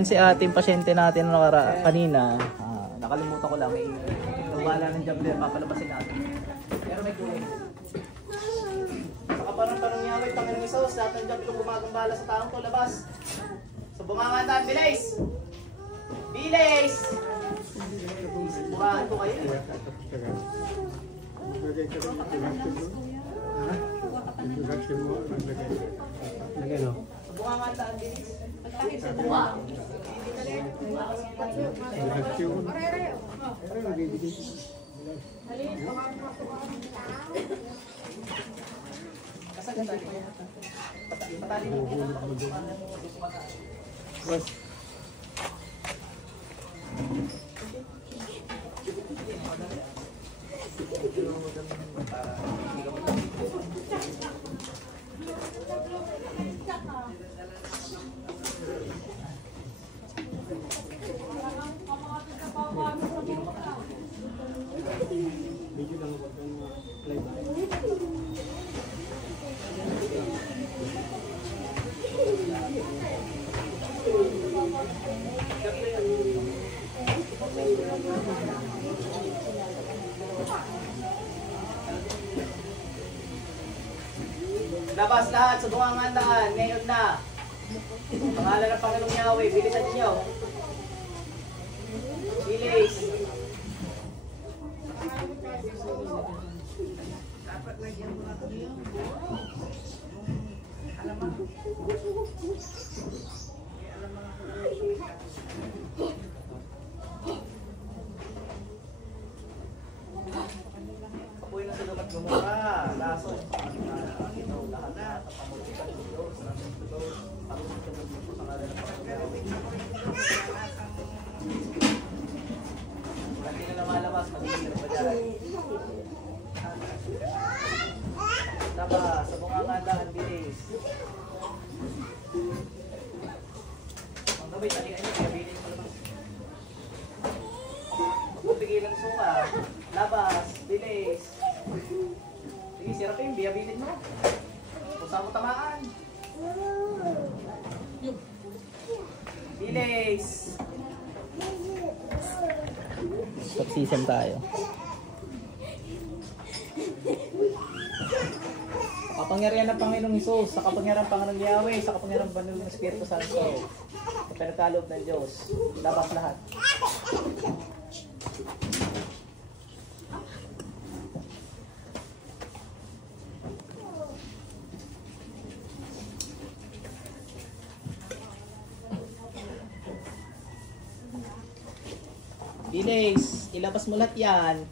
Si ating pasyente natin kanina, nakalimutan ko lang, may wala ng jabler, papalabasin natin. Pero may kulit. Sa kaparang-parang niya, may Panginoong Isos, lahat ng jabler gumagambala sa taong to, labas. So bumangandaan, bilis! Bilis! Murahan ko kayo. Bumangandaan, bilis. Labas lahat sa bungangandaan, ngayon na. Pangalan ng Panginoong Yahweh, bilisan niyo. Bilis. Dapat lagyan mo na ito. Alam mo. Apoy na sa lumat lumura. Laso. Lahat na. Pamulitan ng Diyos. Pamulitan ng Diyos. Sa ngalan ng Panginoon. Hindi na lumalabas. Mag-iingat pa dyan. Labas. Sa bungangandaan, bilis. Ang gabay, talian niyo. Pagabilin mo labas. Pigilan suka. Labas. Bilis. Sige, sirapin. Biyabilin mo. Kung saan mo tamaan. Bilis. Pagsisem tayo. Sa kapangyarihan ng Panginoong Hesus, sa kapangyarihan ng Panginoong Yahweh, sa kapangyarihan ng Banal ng Espiritu Santo, sa pinagkaloob ng Diyos, labas lahat. Bilis, ilabas mo lahat yan.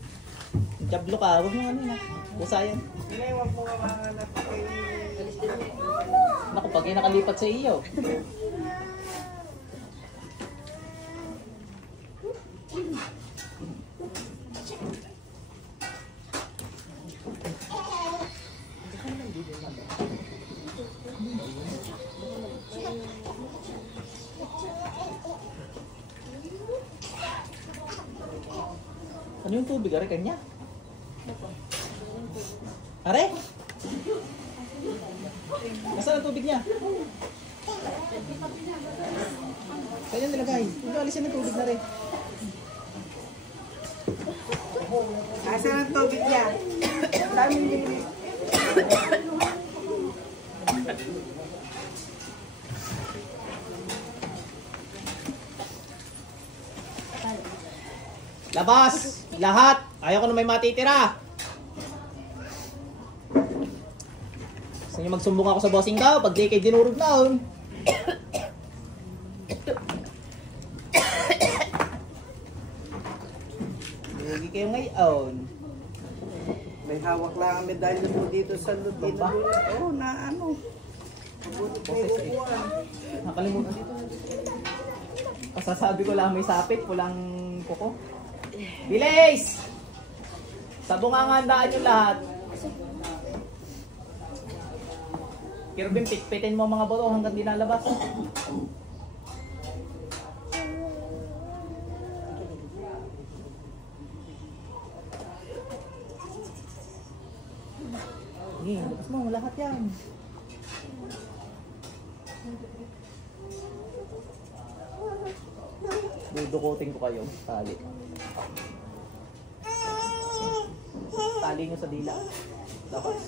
Jablo ka, huwag mo ano na. Busa yan. Hindi, huwag mo mamanap kay... Naku, pag nakalipat sa iyo. Ano yung tubig? Are, kanya? Are? Nasaan ang tubig niya? Kanya nilagay. Hindi alisin ang tubig na rin. Asan ang tubig niya? Daming linis. Labas! Lahat! Ayaw ko na may matitira! Gusto niyo magsumbong ako sa bossing ka? Pag di kayo dinurog na. Hindi kayo ngayon. May hawak lang ang medalya mo dito sa lutin. Oo, na ano. Nakalimutan dito. Kasasabi ko lang may sapit, pulang kuko. Bilis! Sa bungangandaan yung lahat. Kirby, pitpitin mo mga boto hanggang di nalabas. Labas mo lahat yan. dudukutin ko kayo. Tali. Tali nyo sa dila. Lakas.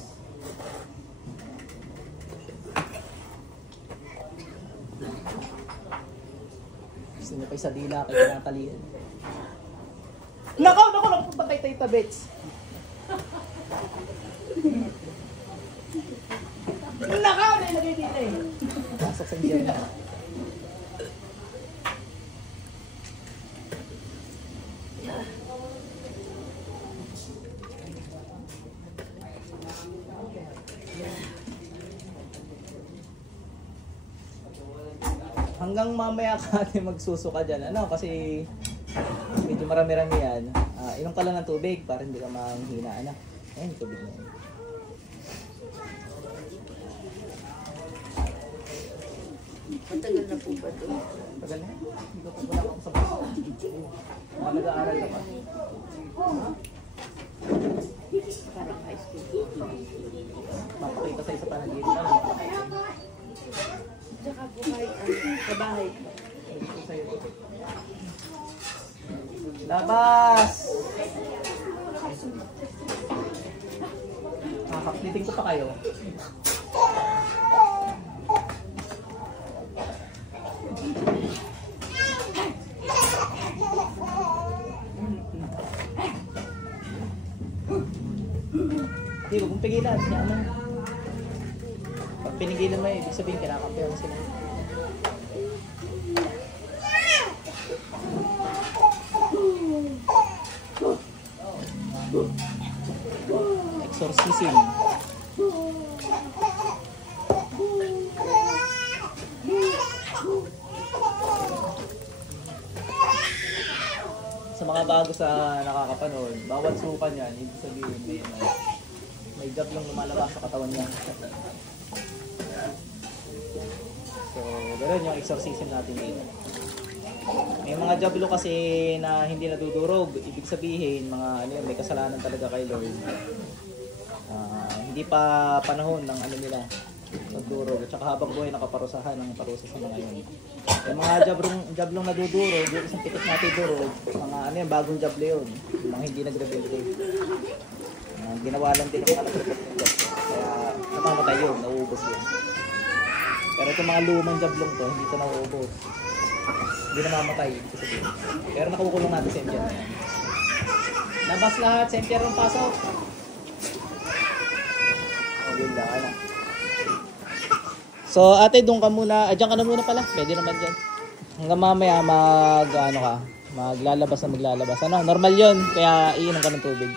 Gusto nyo pa sa dila kayo natalian. Nakaw! Patay tayo tabets. Nakaw! Nailagay dito eh. Pasok sa dyan na. Hanggang mamaya ka natin magsusuka dyan. Ano? Kasi medyo marami-rami yan. Inom ka lang ng tubig para hindi ka manghina. Ano? Ayun, tubig na yun. Matagal na po ba ito? Tagal na. Hindi ko wala akong sa baso. Mga nag-aaral ka pa. Parang high school. Mapakita sa isa pa ng gilid. Tsaka buhay sa bahay. Labas! Kakakliting ko pa kayo. Hindi, huwag mong pigilan. Kaya ano? Pag pinigilan mo, ibig sabihin kinakampihan mo sila. Exorcism. Sa mga bago sa nakakapanood, bawat sukan yan, ibig sabihin may job lang lumalabas sa katawan niya. So, ganoon yung exorcism natin dito. May mga jablo kasi na hindi nadudurog, ibig sabihin may kasalanan talaga kay Lord. Hindi pa panahon ng nila nagdurog, at saka habang buhay nakaparusahan ng parusa sa mga yun. Yung mga jablong nadudurog, yung isang pitik natin durog, mga bagong jablo yun, yung mga hindi nagre-rebelde. Ginawa lang din yung mga nagre-rebelde, kaya namamatay yun, nauubos yun. Pero itong mga lumang jablong to, hindi ito nauubos. Hindi na mamatay. Pero nakukulong natin sa Indian. Labas lahat. Sa Indian rin pasok. Maganda ka na. So ate, doon ka muna. Diyan ka na muna pala. Pwede naman dyan. Hanggang mamaya maglalabas na maglalabas. Ano, normal yun. Kaya iinom ka ng tubig.